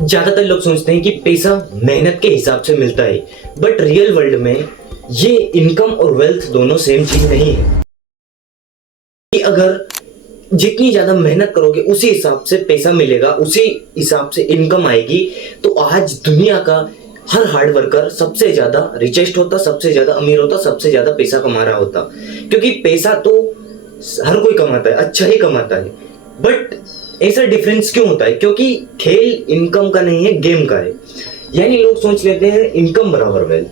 ज्यादातर लोग सोचते हैं कि पैसा मेहनत के हिसाब से मिलता है, बट रियल वर्ल्ड में ये इनकम और वेल्थ दोनों सेम चीज नहीं है। कि अगर जितनी ज्यादा मेहनत करोगे उसी हिसाब से पैसा मिलेगा, उसी हिसाब से इनकम आएगी। तो आज दुनिया का हर हार्ड वर्कर सबसे ज्यादा रिचेस्ट होता, सबसे ज्यादा अमीर होता, सबसे ज्यादा पैसा कमा रहा होता। क्योंकि पैसा तो हर कोई कमाता है, अच्छा ही कमाता है। बट ऐसा डिफरेंस क्यों होता है? क्योंकि खेल इनकम का नहीं है, गेम का है। यानी लोग सोच लेते हैं इनकम बराबर वेल्थ,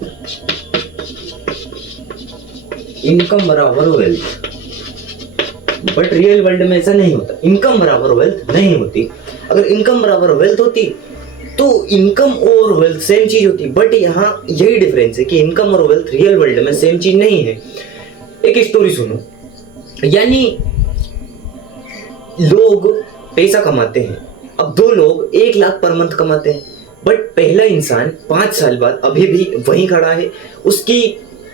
इनकम बराबर वेल्थ, बट रियल वर्ल्ड में ऐसा नहीं होता। इनकम बराबर वेल्थ नहीं होती। अगर इनकम बराबर वेल्थ होती तो इनकम और वेल्थ सेम चीज होती, बट यहाँ यही डिफरेंस है कि इनकम और वेल्थ रियल वर्ल्ड में सेम चीज नहीं है। एक स्टोरी सुनो। यानी लोग पैसा कमाते हैं। अब दो लोग 1 लाख पर मंथ कमाते हैं, बट पहला इंसान 5 साल बाद अभी भी वहीं खड़ा है। उसकी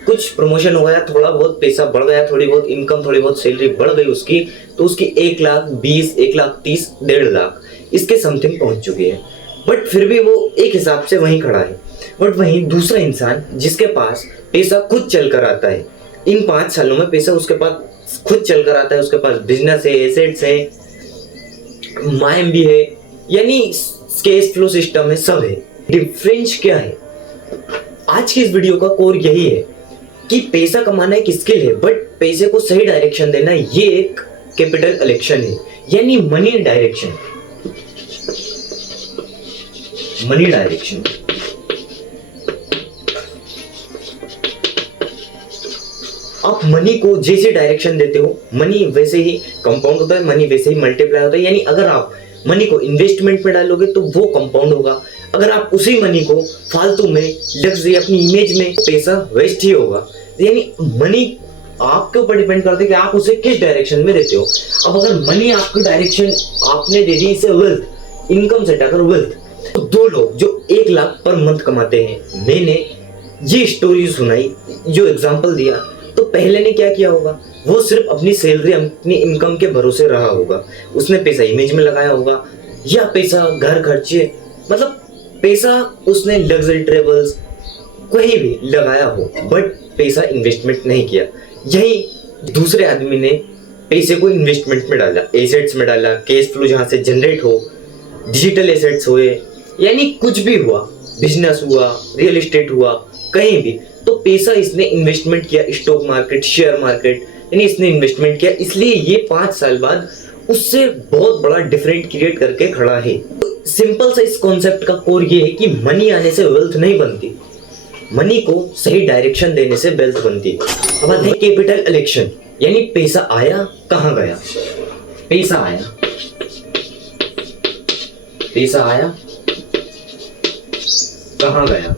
कुछ प्रमोशन हो गया, थोड़ा बहुत पैसा बढ़ गया, थोड़ी बहुत इनकम, थोड़ी बहुत सैलरी बढ़ गई उसकी, तो उसकी 1,20,000, 1,30,000, 1.5 लाख इसके समथिंग पहुंच चुकी है। बट फिर भी वो एक हिसाब से वहीं खड़ा है। बट वहीं दूसरा इंसान जिसके पास पैसा खुद चल कर आता है, इन 5 सालों में पैसा उसके पास खुद चल कर आता है, उसके पास बिजनेस है, एसेट्स है, माइम भी है, यानी कैश फ्लो सिस्टम है, सब है। डिफरेंस क्या है? आज की इस वीडियो का कोर यही है कि पैसा कमाना एक स्किल है, बट पैसे को सही डायरेक्शन देना ये एक कैपिटल इलेक्शन है, यानी मनी डायरेक्शन। मनी डायरेक्शन आप मनी को जैसे डायरेक्शन देते हो, मनी वैसे ही कंपाउंड होता है, मनी वैसे ही मल्टीप्लाई होता है। यानी अगर आप मनी को इन्वेस्टमेंट में डालोगे तो वो कंपाउंड होगा। अगर आप उसी मनी को फालतू में, लग्जरी, अपनी इमेज में, पैसा वेस्ट ही होगा। यानी मनी आपके ऊपर डिपेंड करता है कि आप उसे किस डायरेक्शन में देते हो। अब अगर मनी आपकी डायरेक्शन आपने दे दी इसे वेल्थ, इनकम से हटाकर वेल्थ, तो दो लोग जो 1 लाख पर मंथ कमाते हैं, मैंने ये स्टोरी सुनाई, जो एग्जाम्पल दिया, तो पहले ने क्या किया होगा? वो सिर्फ अपनी सैलरी, अपनी इनकम के भरोसे रहा होगा। उसने पैसा इमेज में लगाया होगा, या पैसा घर खर्चे, मतलब पैसा उसने लग्जरी ट्रेवल्स कहीं भी लगाया हो, बट पैसा इन्वेस्टमेंट नहीं किया। यही दूसरे आदमी ने पैसे को इन्वेस्टमेंट में डाला, एसेट्स में डाला, कैश फ्लो जहां से जनरेट हो, डिजिटल एसेट्स हुए, यानी कुछ भी हुआ, बिजनेस हुआ, रियल एस्टेट हुआ, कहीं भी, तो पैसा इसने इन्वेस्टमेंट किया, स्टॉक मार्केट, शेयर मार्केट, यानी इसने इन्वेस्टमेंट किया। इसलिए ये 5 साल बाद उससे बहुत बड़ा डिफरेंट क्रिएट करके खड़ा है। सिंपल सा इस कॉन्सेप्ट का कोर ये है कि मनी आने से वेल्थ नहीं बनती, मनी को सही डायरेक्शन देने से वेल्थ बनती है। अब आते हैं कैपिटल इलेक्शन, यानी पैसा आया, कहां गया? पैसा आया, पैसा आया, कहां गया?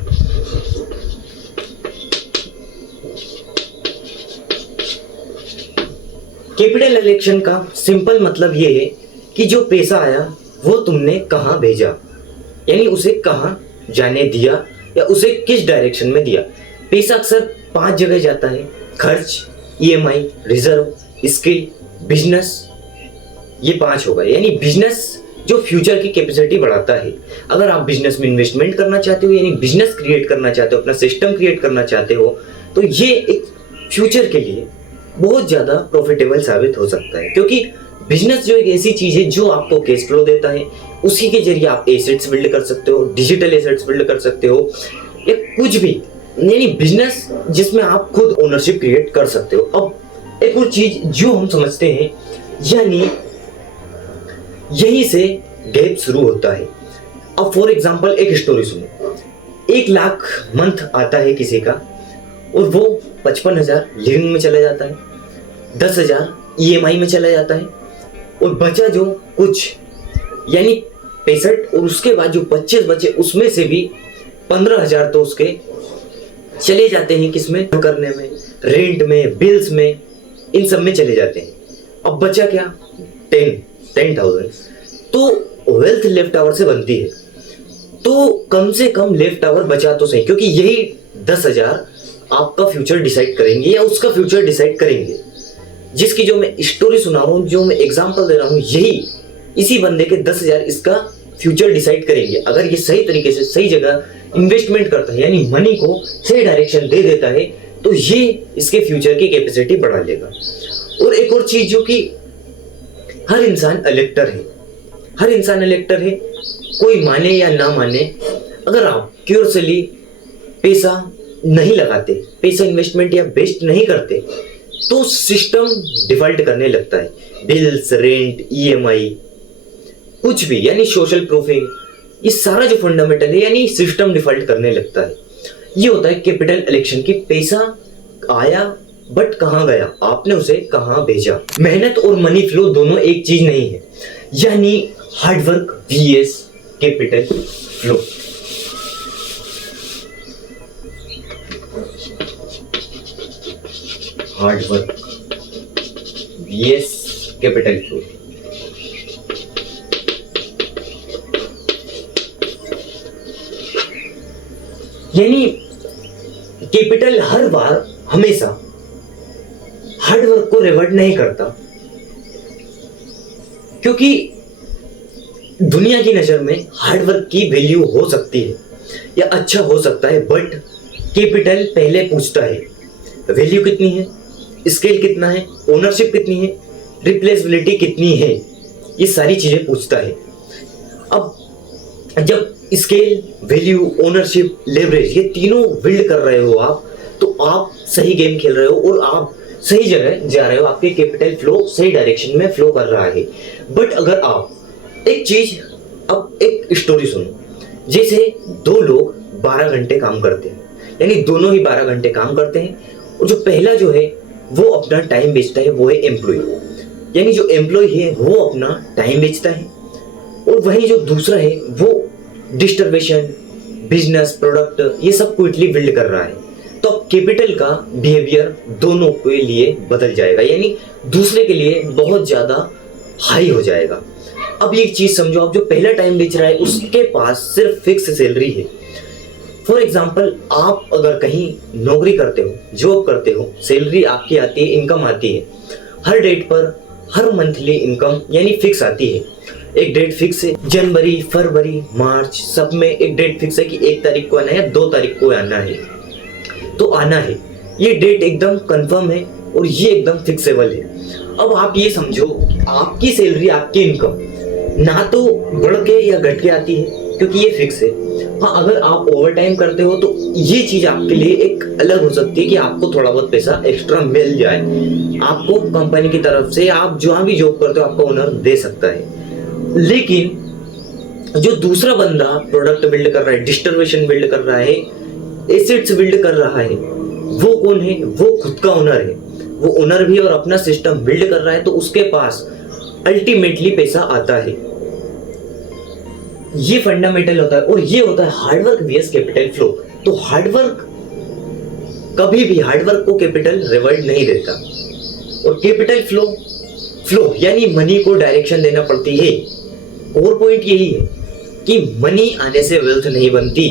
कैपिटल इलेक्शन का सिंपल मतलब ये है कि जो पैसा आया वो तुमने कहां भेजा, यानी उसे कहां जाने दिया, या उसे किस डायरेक्शन में दिया। पैसा अक्सर 5 जगह जाता है: खर्च, ईएमआई, रिजर्व, स्किल, बिजनेस। ये 5 होगा। यानी बिजनेस जो फ्यूचर की कैपेसिटी बढ़ाता है। अगर आप बिजनेस में इन्वेस्टमेंट करना चाहते हो, यानी बिजनेस क्रिएट करना चाहते हो, अपना सिस्टम क्रिएट करना चाहते हो, तो ये एक फ्यूचर के लिए बहुत ज्यादा प्रॉफिटेबल साबित हो सकता है। क्योंकि बिजनेस जो एक ऐसी चीज है जो आपको कैश फ्लो देता है, उसी के जरिए आप एसेट्स बिल्ड कर सकते हो, डिजिटल एसेट्स बिल्ड कर सकते हो, या कुछ भी, यानी बिजनेस जिसमें आप खुद ओनरशिप क्रिएट कर सकते हो। अब एक और चीज जो हम समझते हैं, यानी यहीं से गैप शुरू होता है। अब फॉर एग्जांपल एक स्टोरी सुनो। 1 लाख मंथ आता है किसी का, और वो 55,000 लिविंग में चला जाता है, 10,000 ईएमआई में चला जाता है, और बचा जो कुछ, यानी 65, और उसके बाद जो 25 बचे उसमें से भी 15,000 तो उसके चले जाते हैं किसमें? करने में, रेंट में, बिल्स में, इन सब में चले जाते हैं। अब बचा क्या? 10,000। तो वेल्थ लेफ्ट ओवर से बनती है, तो कम से कम लेफ्ट ओवर बचा तो सही, क्योंकि यही 10,000 आपका फ्यूचर डिसाइड करेंगे या उसका फ्यूचर डिसाइड करेंगे। जिसकी जो मैं स्टोरी सुना रहा हूं, जो मैं एग्जांपल दे रहा हूं, यही इसी बंदे के 10,000 इसका फ्यूचर डिसाइड करेंगे, अगर ये सही तरीके से सही जगह इन्वेस्टमेंट करता है यानी मनी को सही डायरेक्शन दे देता है, तो ये इसके फ्यूचर की कैपेसिटी बढ़ा लेगा। और एक और चीज जो कि हर इंसान इलेक्टर है, हर इंसान इलेक्टर है, कोई माने या ना माने, अगर आप क्यूरसली पैसा नहीं लगाते, पैसा इन्वेस्टमेंट या बेस्ट नहीं करते, तो सिस्टम डिफॉल्ट करने लगता है। बिल्स, रेंट, ईएमआई, कुछ भी यानी सोशल प्रूफिंग, ये सारा जो फंडामेंटल है यानी सिस्टम डिफॉल्ट करने लगता है। ये होता है कैपिटल इलेक्शन की, पैसा आया बट कहां गया, आपने उसे कहां भेजा। मेहनत और मनी फ्लो दोनों एक चीज नहीं है, यानी hard work V S capital flow. Hard work V S capital flow. यानी कैपिटल हर बार हमेशा हार्डवर्क को रिवॉर्ड नहीं करता, क्योंकि दुनिया की नजर में हार्डवर्क की वैल्यू हो सकती है या अच्छा हो सकता है, बट कैपिटल पहले पूछता है वैल्यू कितनी है, स्केल कितना है, ओनरशिप कितनी है, रिप्लेसबिलिटी कितनी है, ये सारी चीजें पूछता है। अब जब स्केल, वैल्यू, ओनरशिप, लेवरेज ये तीनों बिल्ड कर रहे हो आप, तो आप सही गेम खेल रहे हो और आप सही जगह जा रहे हो, आपके कैपिटल फ्लो सही डायरेक्शन में फ्लो कर रहा है। बट अगर आप एक चीज, अब एक स्टोरी सुनो, जैसे दो लोग 12 घंटे काम करते हैं, यानी दोनों ही 12 घंटे काम करते हैं, और जो पहला जो है वो अपना टाइम बेचता है, वो है एम्प्लॉय, यानी जो एम्प्लॉय है वो अपना टाइम बेचता है, और वही जो दूसरा है वो डिस्ट्रीब्यूशन, बिजनेस, प्रोडक्ट ये सब क्विकली बिल्ड कर रहा है। तो अब कैपिटल का बिहेवियर दोनों के लिए बदल जाएगा, यानी दूसरे के लिए बहुत ज्यादा हाई हो जाएगा। अब एक चीज समझो, आप जो पहला टाइम बेच रहा है उसके पास सिर्फ फिक्स सैलरी है। फॉर एग्जाम्पल, आप अगर कहीं नौकरी करते हो, जॉब करते हो, सैलरी आपकी आती है, इनकम आती है, हर डेट पर हर मंथली इनकम यानी फिक्स आती है। एक डेट फिक्स है, जनवरी, फरवरी, मार्च सब में एक डेट फिक्स है कि 1 तारीख को आना है, 2 तारीख को आना है, तो आना है। ये डेट एकदम कंफर्म है और ये एकदम फिक्सेबल है। अब आप ये समझो, आपकी सैलरी, आपकी इनकम ना तो बढ़ के या घट के आती है क्योंकि ये फिक्स है। हाँ, अगर आप ओवर टाइम करते हो तो ये चीज आपके लिए एक अलग हो सकती है कि आपको थोड़ा बहुत पैसा एक्स्ट्रा मिल जाए, आपको कंपनी की तरफ से, आप जहां भी जॉब करते हो आपको ओनर दे सकता है। लेकिन जो दूसरा बंदा प्रोडक्ट बिल्ड कर रहा है, डिस्ट्रीब्यूशन बिल्ड कर रहा है, एसेट्स बिल्ड कर रहा है, वो कौन है? वो खुद का ओनर है। वो ओनर भी और अपना सिस्टम बिल्ड कर रहा है, तो उसके पास अल्टीमेटली पैसा आता है। ये फंडामेंटल होता है और ये होता है हार्डवर्क वीएस कैपिटल फ्लो। तो हार्डवर्क कभी भी हार्डवर्क को कैपिटल रिवॉर्ड नहीं देता, और कैपिटल फ्लो यानी मनी को डायरेक्शन देना पड़ती है। और पॉइंट यही है कि मनी आने से वेल्थ नहीं बनती,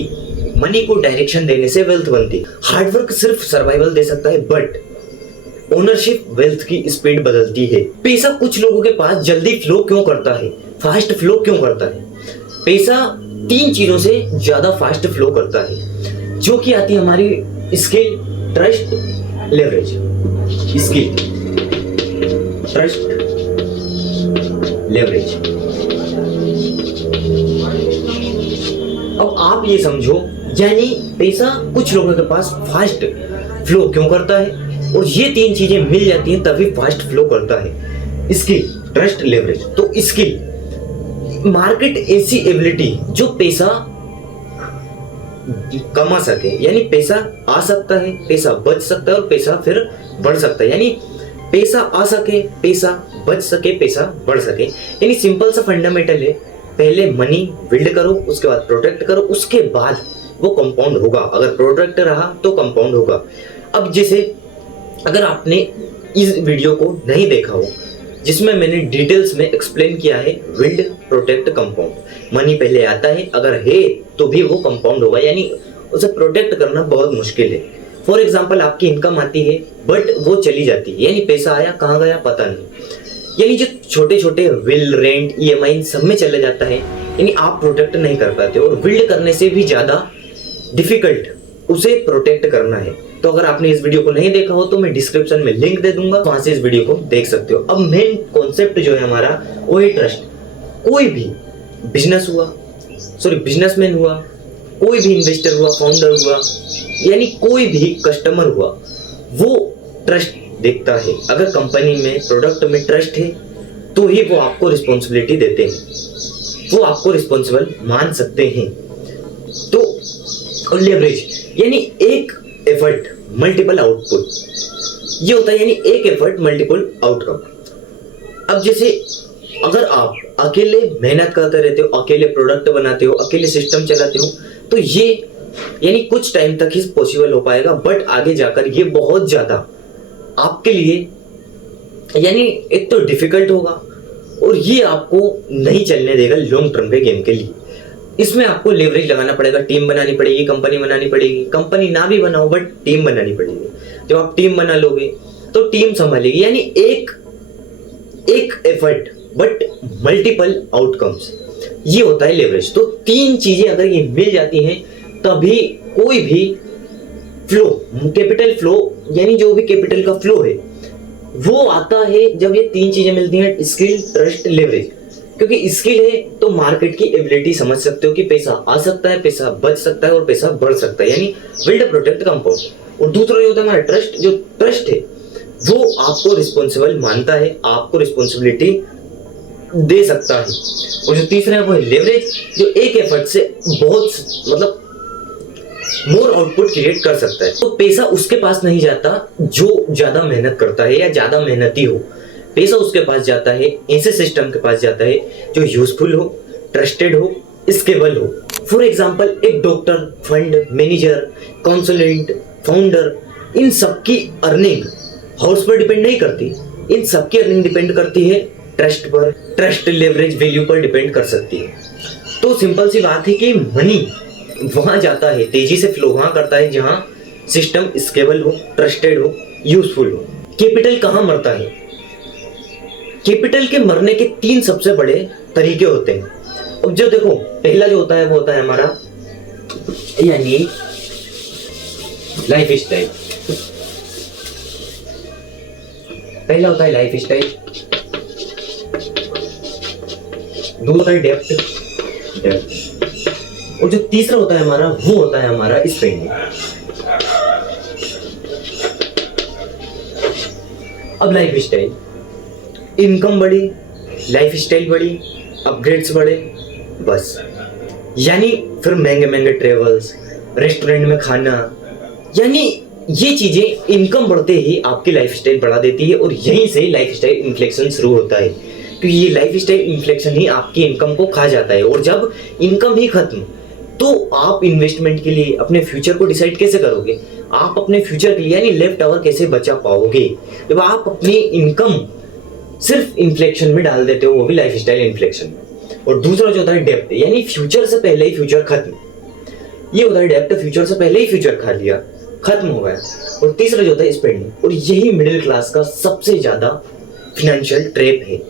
मनी को डायरेक्शन देने से वेल्थ बनती। हार्डवर्क सिर्फ सर्वाइवल दे सकता है, बट ओनरशिप वेल्थ की स्पीड बदलती है। पैसा कुछ लोगों के पास जल्दी फ्लो क्यों करता है, फास्ट फ्लो क्यों करता है? पैसा 3 चीजों से ज्यादा फास्ट फ्लो करता है, जो कि आती है हमारी skill, trust, leverage. Skill, trust, leverage. अब आप ये समझो, यानी पैसा कुछ लोगों के पास फास्ट फ्लो क्यों करता है, और ये 3 चीजें मिल जाती हैं तभी फास्ट फ्लो करता है। Skill, trust, leverage. तो स्किल, मार्केट ऐसी एबिलिटी जो पैसा कमा सके, यानी पैसा आ सकता है, पैसा बच सकता है और पैसा फिर बढ़ सकता है। यानी पैसा आ सके, पैसा बच सके, पैसा बढ़ सके। यानी सिंपल सा फंडामेंटल है, पहले मनी बिल्ड करो, उसके बाद प्रोटेक्ट करो, उसके बाद वो कंपाउंड होगा। अगर प्रोटेक्ट रहा तो कंपाउंड होगा। अब जैसे अगर आपने इस वीडियो को नहीं देखा हो, जिसमें मैंने डिटेल्स में एक्सप्लेन किया है बिल्ड, प्रोटेक्ट, कंपाउंड, मनी पहले आता है, अगर है तो भी वो कंपाउंड होगा, यानी उसे प्रोटेक्ट करना बहुत मुश्किल है। फॉर एग्जाम्पल, आपकी इनकम आती है बट वो चली जाती है, यानी पैसा आया कहाँ गया पता नहीं। यानी जो छोटे छोटे बिल, रेंट, EMI सब में चले जाता है, यानी आप प्रोटेक्ट नहीं कर पाते और बिल्ड करने से भी ज्यादा डिफिकल्ट उसे प्रोटेक्ट करना है। तो अगर आपने इस वीडियो को नहीं देखा हो तो मैं डिस्क्रिप्शन में लिंक दे दूंगा, वहां से इस वीडियो को देख सकते हो। अब मेन कॉन्सेप्ट जो है हमारा वो है ट्रस्ट। कोई भी बिजनेसमैन हुआ, कोई भी इन्वेस्टर हुआ, फाउंडर हुआ, यानी कोई भी कस्टमर हुआ, वो ट्रस्ट देखता है। अगर कंपनी में, प्रोडक्ट में ट्रस्ट है तो ही वो आपको रिस्पॉन्सिबिलिटी देते हैं, वो आपको रिस्पॉन्सिबल मान सकते हैं। तो लेवरेज यानी एक एफर्ट मल्टीपल आउटपुट, ये होता है, यानी एक एफर्ट मल्टीपल आउटकम। अब जैसे अगर आप अकेले मेहनत करते रहते हो, अकेले प्रोडक्ट बनाते हो, अकेले सिस्टम चलाते हो, तो ये यानी कुछ टाइम तक ही पॉसिबल हो पाएगा, बट आगे जाकर ये बहुत ज्यादा आपके लिए यानी एक तो डिफिकल्ट होगा और ये आपको नहीं चलने देगा लॉन्ग टर्म के गेम के लिए। इसमें आपको लेवरेज लगाना पड़ेगा, टीम बनानी पड़ेगी, कंपनी बनानी पड़ेगी। कंपनी ना भी बनाओ बट टीम बनानी पड़ेगी। जब आप टीम बना लोगे तो टीम संभालेगी, यानी एक एफर्ट बट मल्टीपल आउटकम्स, ये होता है लेवरेज। तो तीन चीजें अगर ये मिल जाती हैं तभी कोई भी फ्लो, कैपिटल फ्लो, यानी जो भी कैपिटल का फ्लो है वो आता है जब ये तीन चीजें मिलती हैं, स्किल, ट्रस्ट, लेवरेज। क्योंकि स्किल है तो मार्केट की एबिलिटी समझ सकते हो कि पैसा आ सकता है, पैसा बच सकता है और पैसा बढ़ सकता है, यानी बिल्ड, प्रोटेक्ट, कंपाउंड। और दूसरा जो होता है हमारा ट्रस्ट, जो ट्रस्ट है वो आपको रिस्पॉन्सिबल मानता है, आपको रिस्पॉन्सिबिलिटी दे सकता है। और जो तीसरा है वो है लेवरेज, जो एक एफर्ट से बहुत मतलब मोर आउटपुट क्रिएट कर सकता है। तो पैसा उसके पास नहीं जाता जो ज्यादा मेहनत करता है या ज्यादा मेहनती हो, पैसा उसके पास जाता है, ऐसे सिस्टम के पास जाता है जो यूजफुल हो, ट्रस्टेड हो, स्केलेबल हो। फॉर एग्जांपल एक doctor, fund manager, consultant, founder, इन सबकी अर्निंग हाउस पर डिपेंड नहीं करती, इन सबकी अर्निंग डिपेंड करती है ट्रस्ट पर। ट्रस्ट, लेवरेज, वैल्यू पर डिपेंड कर सकती है। तो सिंपल सी बात है कि मनी वहां जाता है, तेजी से फ्लो वहां करता है जहां सिस्टम स्केलेबल हो, ट्रस्टेड हो, यूजफुल हो। कैपिटल कहां मरता है? कैपिटल के मरने के तीन सबसे बड़े तरीके होते हैं। अब जो देखो, पहला जो होता है वो होता है हमारा यानी लाइफ स्टाइल। पहला होता है लाइफ स्टाइल, दूसरा होता है डेप्थ, और जो तीसरा होता है हमारा वो होता है हमारा स्पेंडिंग। अब लाइफ स्टाइल, इनकम बढ़ी, लाइफ स्टाइल बढ़ी, अपग्रेड्स बढ़े, बस। यानी फिर महंगे महंगे ट्रेवल्स, रेस्टोरेंट में खाना, यानी ये चीजें इनकम बढ़ते ही आपकी लाइफ स्टाइल बढ़ा देती है और यहीं से लाइफ स्टाइल इन्फ्लेक्शन शुरू होता है। क्योंकि ये लाइफ स्टाइल इन्फ्लेक्शन ही आपकी इनकम को खा जाता है, और जब इनकम ही खत्म तो आप इन्वेस्टमेंट के लिए अपने फ्यूचर को डिसाइड कैसे करोगे? आप अपने फ्यूचर के लिए यानी लेफ्ट ओवर कैसे बचा पाओगे जब आप अपनी इनकम सिर्फ इन्फ्लेक्शन में डाल देते हो, वो भी लाइफ स्टाइल इन्फ्लेक्शन में। और दूसरा जो होता है डेप्थ, यानी फ्यूचर से पहले ही फ्यूचर खत्म, ये होता है डेप्थ, फ्यूचर से पहले ही फ्यूचर खा लिया, खत्म हो गया। और तीसरा जो होता है स्पेंडिंग, और यही मिडिल क्लास का सबसे ज्यादा फिनेंशियल ट्रैप है।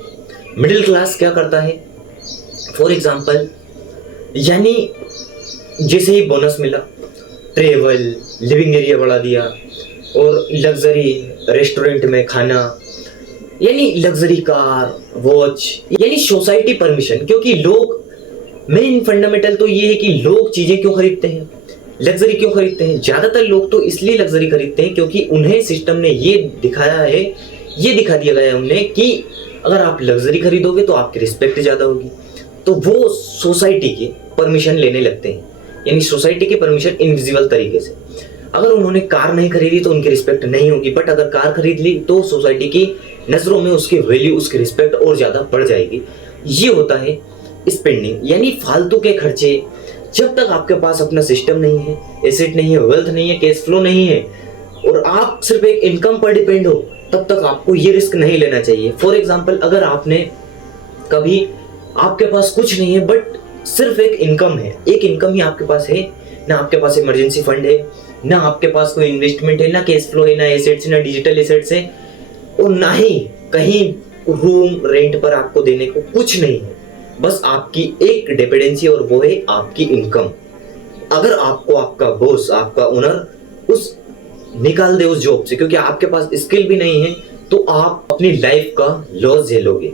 मिडिल क्लास क्या करता है? फॉर एग्जाम्पल, यानी जैसे ही बोनस मिला, ट्रेवल, लिविंग एरिया बढ़ा दिया और लग्जरी रेस्टोरेंट में खाना, यानी लग्जरी कार, वॉच, यानी सोसाइटी परमिशन। क्योंकि लोग, मेन फंडामेंटल तो ये है कि लोग चीजें क्यों खरीदते हैं, लग्जरी क्यों खरीदते हैं? ज्यादातर लोग तो इसलिए लग्जरी खरीदते हैं क्योंकि उन्हें सिस्टम ने ये दिखाया है, ये दिखा दिया गया है उन्हें कि अगर आप लग्जरी खरीदोगे तो आपकी रिस्पेक्ट ज्यादा होगी। तो वो सोसाइटी की परमिशन लेने लगते हैं, यानी सोसाइटी की परमिशन इनविजिबल तरीके से। अगर उन्होंने कार नहीं खरीदी तो उनकी रिस्पेक्ट नहीं होगी, बट अगर कार खरीद ली तो सोसाइटी की नजरों में उसकी वैल्यू, उसकी रिस्पेक्ट और ज्यादा बढ़ जाएगी। ये होता है स्पेंडिंग, यानी फालतू के खर्चे। जब तक आपके पास अपना सिस्टम नहीं है, एसेट नहीं है, वेल्थ नहीं है, कैश फ्लो नहीं है और आप सिर्फ एक इनकम पर डिपेंड हो, तब तक आपको ये रिस्क नहीं लेना चाहिए। फॉर एग्जाम्पल, अगर आपने कभी, आपके पास कुछ नहीं है बट सिर्फ एक इनकम है, एक इनकम ही आपके पास है, ना आपके पास इमरजेंसी फंड है, ना आपके पास कोई इन्वेस्टमेंट है, ना कैश फ्लो है, ना एसेट्स, ना डिजिटल एसेट्स है, और ना ही कहीं रूम रेंट पर आपको देने को कुछ नहीं है, बस आपकी एक डिपेंडेंसी और वो है आपकी इनकम। अगर आपको आपका बॉस, आपका ओनर उस निकाल दे उस जॉब से क्योंकि आपके पास स्किल भी नहीं है, तो आप अपनी लाइफ का लॉस झेलोगे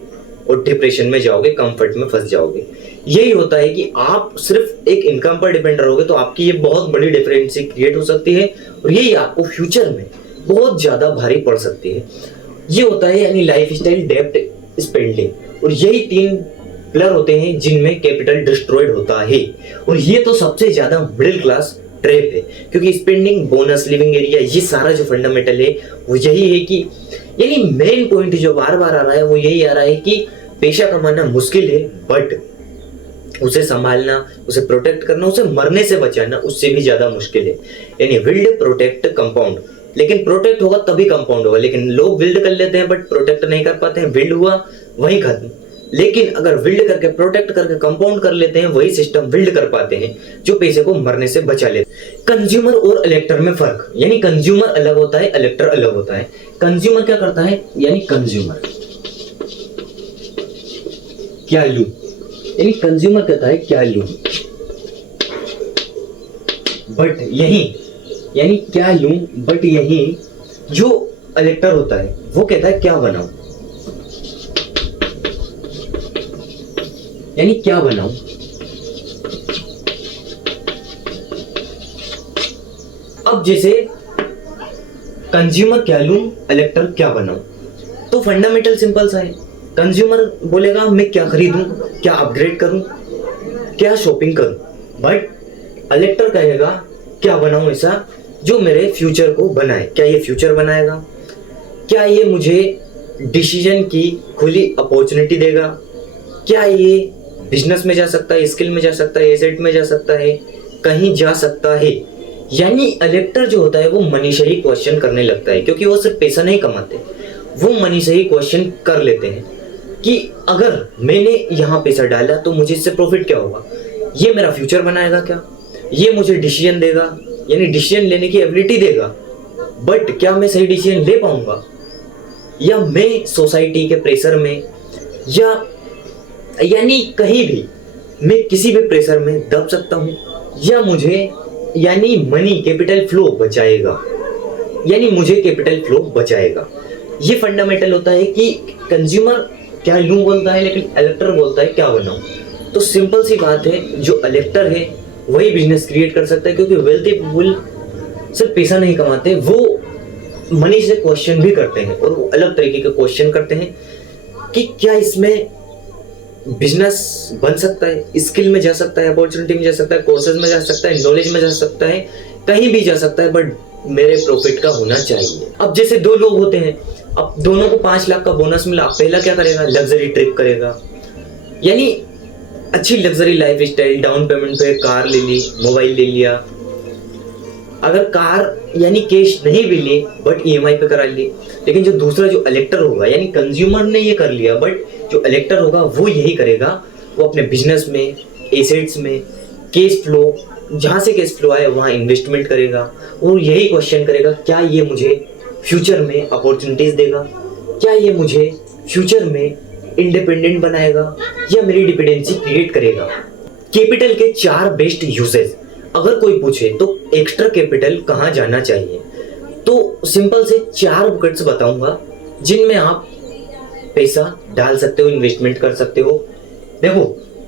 और डिप्रेशन में जाओगे, कंफर्ट में फंस जाओगे। यही होता है कि आप सिर्फ एक इनकम पर डिपेंड रहोगे तो आपकी ये बहुत बड़ी डिफरेंसी क्रिएट हो सकती है और यही आपको फ्यूचर में बहुत ज्यादा भारी पड़ सकती है। ये होता है यानी लाइफ स्टाइल, डेब्ट, स्पेंडिंग, और यही 3 पिलर होते हैं जिनमें कैपिटल डिस्ट्रॉयड होता है। और ये तो सबसे ज्यादा मिडिल क्लास ट्रैप है क्योंकि स्पेंडिंग, बोनस, लिविंग एरिया, ये सारा जो फंडामेंटल है वो यही है कि यानी मेन पॉइंट जो बार बार आ रहा है वो यही आ रहा है कि पैसा कमाना मुश्किल है, बट उसे संभालना, उसे प्रोटेक्ट करना, उसे मरने से बचाना उससे भी ज्यादा मुश्किल है। यानी बिल्ड, प्रोटेक्ट, कंपाउंड। लेकिन प्रोटेक्ट होगा तभी कंपाउंड होगा। लेकिन लोग बिल्ड कर लेते हैं बट प्रोटेक्ट नहीं कर पाते हैं, बिल्ड हुआ वही खत्म। लेकिन अगर बिल्ड करके, प्रोटेक्ट करके, कंपाउंड कर लेते हैं, वही सिस्टम बिल्ड कर पाते हैं जो पैसे को मरने से बचा लेते हैं। कंज्यूमर और इलेक्टर में फर्क, यानी कंज्यूमर अलग होता है, इलेक्टर अलग होता है। कंज्यूमर क्या करता है, यानी कंज्यूमर क्या लूं, यानी कंज्यूमर कहता है क्या लूं, बट यही यानी क्या लूं, बट यही जो इलेक्टर होता है वो कहता है क्या बनाऊं, यानी क्या बनाऊं। अब जैसे कंज्यूमर क्या लूं, इलेक्टर क्या बनाऊं, तो फंडामेंटल सिंपल सा है। कंज्यूमर बोलेगा मैं क्या खरीदूं, क्या अपग्रेड करूं, क्या शॉपिंग करूं, बट इलेक्टर कहेगा क्या बनाऊं ऐसा जो मेरे फ्यूचर को बनाए। क्या ये फ्यूचर बनाएगा, क्या ये मुझे डिसीजन की खुली अपॉर्चुनिटी देगा, क्या ये बिजनेस में जा सकता है, स्किल में जा सकता है, एसेट में जा सकता है, कहीं जा सकता है। यानी इलेक्टर जो होता है वो मनी से ही क्वेश्चन करने लगता है क्योंकि वो सिर्फ पैसा नहीं कमाते, वो मनी से ही क्वेश्चन कर लेते हैं कि अगर मैंने यहाँ पैसा डाला तो मुझे इससे प्रॉफिट क्या होगा, ये मेरा फ्यूचर बनाएगा क्या, ये मुझे डिसीजन देगा यानी डिसीजन लेने की एबिलिटी देगा, बट क्या मैं सही डिसीजन ले पाऊंगा, या मैं सोसाइटी के प्रेशर में या यानी कहीं भी मैं किसी भी प्रेशर में दब सकता हूं, या मुझे यानी मनी कैपिटल फ्लो बचाएगा, यानी मुझे कैपिटल फ्लो बचाएगा। ये फंडामेंटल होता है कि कंज्यूमर क्या लूं बोलता है लेकिन इलेक्टर बोलता है क्या बनाऊं। तो सिंपल सी बात है, जो इलेक्टर है वही बिजनेस क्रिएट कर सकता है क्योंकि वेल्थी पीपल सिर्फ पैसा नहीं कमाते, वो मनी से क्वेश्चन भी करते हैं और वो अलग तरीके के क्वेश्चन करते हैं कि क्या इसमें बिजनेस बन सकता है, स्किल में जा सकता है, अपॉर्चुनिटी में जा सकता है, कोर्सेज में जा सकता है, नॉलेज में जा सकता है, कहीं भी जा सकता है, बट मेरे प्रॉफिट का होना चाहिए। अब जैसे 2 लोग होते हैं, अब दोनों को 5 लाख का बोनस मिला, पहला क्या करेगा, लग्जरी ट्रिप करेगा, यानी अच्छी luxury life style, down payment पे कार ले ली, मोबाइल ले लिया। अगर कार यानी कैश नहीं भी ली बट ईएमआई पे करा ली। लेकिन जो दूसरा जो इलेक्टर होगा यानी कंज्यूमर ने ये कर लिया, बट जो इलेक्टर होगा वो यही करेगा, वो अपने बिजनेस में, एसेट्स में, कैश फ्लो, जहां से कैश फ्लो आए वहां इन्वेस्टमेंट करेगा और यही क्वेश्चन करेगा क्या ये मुझे फ्यूचर में अपॉर्चुनिटीज देगा, क्या ये मुझे फ्यूचर में इंडिपेंडेंट बनाएगा या मेरी डिपेंडेंसी क्रिएट करेगा। कैपिटल के 4 बेस्ट यूजेस अगर कोई पूछे तो एक्स्ट्रा कैपिटल कहाँ जाना चाहिए, तो सिंपल से 4 बुकेट्स बताऊंगा जिनमें आप पैसा डाल सकते हो, इन्वेस्टमेंट कर सकते हो। देखो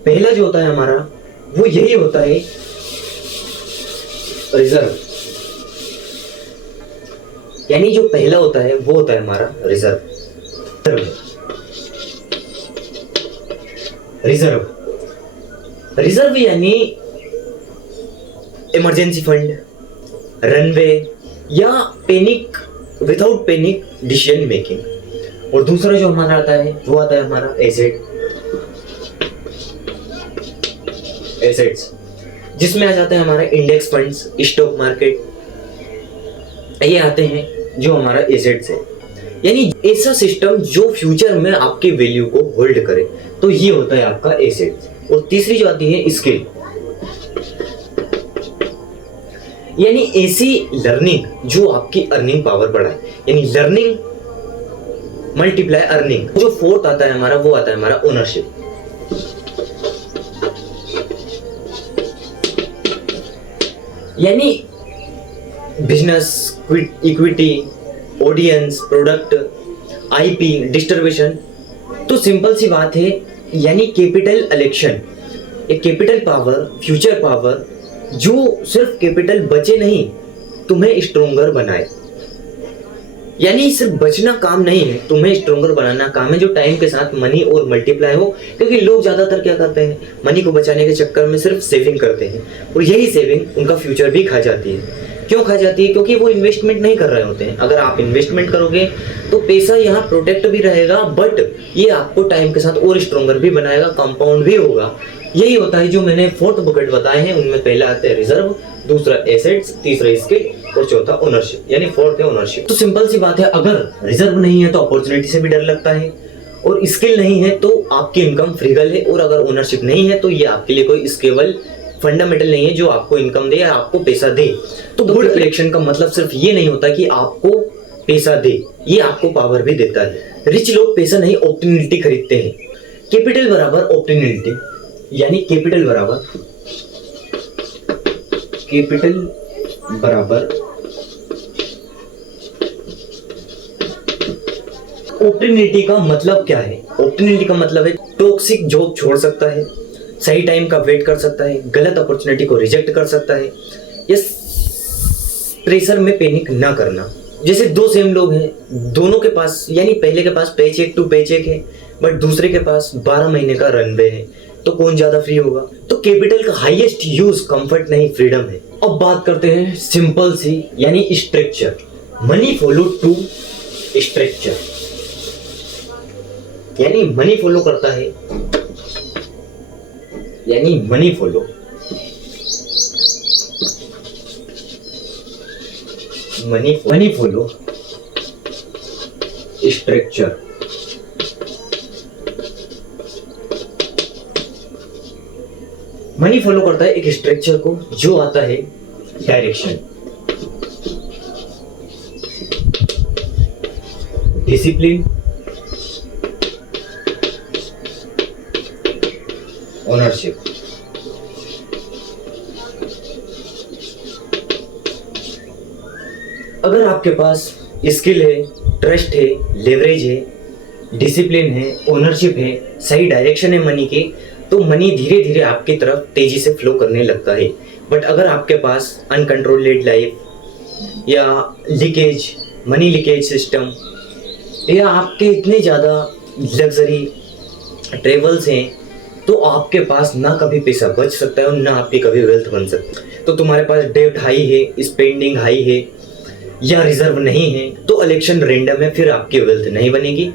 पहला जो होता है हमारा वो यही होता है रिजर्व, यानी जो पहला होता है वो होता है हमारा रिजर्व। रिजर्व यानी इमरजेंसी फंड, रनवे या panic, without panic decision making. और दूसरा जो हमारा आता है वो आता है हमारा एसेट्स, जिसमें आ जाता है हमारा इंडेक्स फंड्स, स्टॉक मार्केट, ये आते हैं जो हमारा एसेट्स है, यानी ऐसा सिस्टम जो फ्यूचर में आपके वैल्यू को होल्ड करे, तो ये होता है आपका एसेट्स। और तीसरी जो आती है स्किल, यानी ऐसी लर्निंग जो आपकी अर्निंग पावर बढ़ाए, यानी लर्निंग मल्टीप्लाई अर्निंग। जो फोर्थ आता है हमारा, वो आता है हमारा ओनरशिप। यानी business, equity, audience, product, IP, distribution. तो सिंपल सी बात है, यानी कैपिटल इलेक्शन, एक कैपिटल पावर, फ्यूचर पावर, जो सिर्फ कैपिटल बचे नहीं, तुम्हें स्ट्रोंगर बनाए। यानी सिर्फ बचना काम नहीं है, तुम्हें स्ट्रोंगर बनाना काम है, जो टाइम के साथ मनी और मल्टीप्लाई हो। क्योंकि लोग ज्यादातर क्या करते हैं, मनी को बचाने के चक्कर में सिर्फ सेविंग करते हैं, और यही सेविंग उनका फ्यूचर भी खा जाती है। क्यों खा जाती है? क्योंकि वो इन्वेस्टमेंट नहीं कर रहे होते हैं। अगर आप इन्वेस्टमेंट करोगे तो पैसा यहाँ प्रोटेक्ट भी रहेगा, बट ये आपको टाइम के साथ और स्ट्रोंगर भी बनाएगा, कंपाउंड भी होगा। यही होता है जो मैंने फोर्थ बकेट बताए हैं, उनमें पहला आता है रिजर्व, दूसरा एसेट्स, तीसरा स्किल और चौथा ओनरशिप, यानी फोर्थ है ओनरशिप। तो सिंपल सी बात है, अगर रिजर्व नहीं है तो अपॉर्चुनिटी से भी डर लगता है, और स्किल नहीं है तो आपकी इनकम फ्रीगल है, और अगर ओनरशिप नहीं है तो ये आपके लिए कोई स्केबल फंडामेंटल नहीं है जो आपको इनकम दे या आपको पैसा दे। तो गुड इलेक्शन का मतलब सिर्फ ये नहीं होता कि आपको पैसा दे, ये आपको पावर भी देता है। रिच लोग पैसा नहीं, ऑप्टिनिटी खरीदते हैं। कैपिटल बराबर ऑप्टिनिटी, यानी कैपिटल बराबर ऑप्टिनिटी का मतलब क्या है? ऑप्टिनिटी का मतलब है टॉक्सिक जॉब छोड़ सकता है, सही टाइम का वेट कर सकता है, गलत अपॉर्चुनिटी को रिजेक्ट कर सकता है, या प्रेशर में पैनिक ना करना। जैसे दो सेम लोग हैं, दोनों के पास, यानी पहले के पास पेचेक टू पेचेक है, बट दूसरे के पास 12 महीने का रनवे है, तो कौन ज्यादा फ्री होगा? तो कैपिटल का हाईएस्ट यूज कंफर्ट नहीं, फ्रीडम है। अब बात करते हैं सिंपल सी, यानी structure. Money follow to structure, यानी मनी फॉलो करता है, यानी money follow structure. Money follow करता है एक स्ट्रक्चर को, जो आता है डायरेक्शन, डिसिप्लिन, ओनरशिप। अगर आपके पास स्किल है, ट्रस्ट है, लेवरेज है, डिसिप्लिन है, ओनरशिप है, सही डायरेक्शन है मनी की, तो मनी धीरे धीरे आपकी तरफ तेजी से फ्लो करने लगता है। बट अगर आपके पास अनकंट्रोल्ड लाइफ या लीकेज, मनी लीकेज सिस्टम, या आपके इतने ज़्यादा लग्जरी ट्रेवल्स हैं, तो आपके पास ना कभी पैसा बच सकता है और ना आपकी कभी वेल्थ बन सकती है। तो तुम्हारे पास डेब्ट हाई है, स्पेंडिंग हाई है, या रिजर्व नहीं है, तो इलेक्शन रेंडम है, फिर आपकी वेल्थ नहीं बनेगी,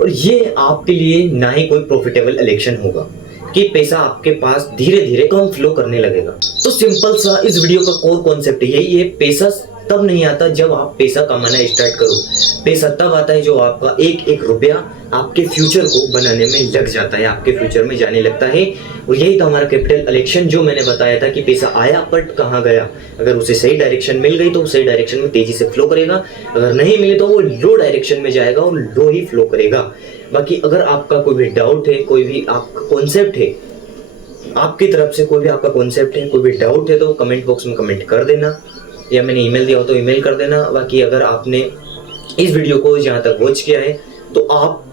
और ये आपके लिए ना ही कोई प्रॉफिटेबल इलेक्शन होगा कि पैसा आपके पास धीरे धीरे कम फ्लो करने लगेगा। तो सिंपल सा इस वीडियो का कोर कॉन्सेप्ट यही है, पैसा तब नहीं आता जब आप पैसा कमाना स्टार्ट करो, पैसा तब आता है जो आपका एक एक रुपया आपके फ्यूचर को बनाने में लग जाता है, आपके फ्यूचर में जाने लगता है। और यही था हमारा कैपिटल इलेक्शन, जो मैंने बताया था कि पैसा आया बट कहाँ गया। अगर उसे सही डायरेक्शन मिल गई तो सही डायरेक्शन में तेजी से फ्लो करेगा, अगर नहीं मिले तो वो लो डायरेक्शन में जाएगा और लो ही फ्लो करेगा। बाकी अगर आपका कोई भी डाउट है, कोई भी आपका कॉन्सेप्ट है, आपकी तरफ से कोई भी आपका कॉन्सेप्ट है, कोई भी डाउट है, तो कमेंट बॉक्स में कमेंट कर देना, या मैंने ईमेल दिया हो तो ईमेल कर देना। बाकी अगर आपने इस वीडियो को जहाँ तक वॉच किया है, तो आप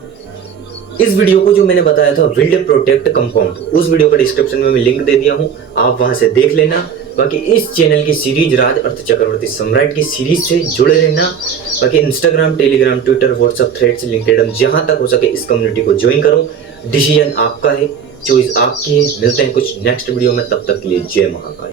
इस वीडियो को जो मैंने बताया था विल्ड प्रोटेक्ट कंपाउंड, उस वीडियो का डिस्क्रिप्शन में मैं लिंक दे दिया हूँ, आप वहां से देख लेना। बाकी इस चैनल की सीरीज राज अर्थ चक्रवर्ती सम्राट की सीरीज से जुड़े रहना। बाकी Instagram, Telegram, Twitter, WhatsApp, threads, LinkedIn, जहां तक हो सके इस कम्युनिटी को ज्वाइन करो। डिसीजन आपका है, चॉइस आपकी है। मिलते हैं कुछ नेक्स्ट वीडियो में, तब तक के लिए जय महाकाल।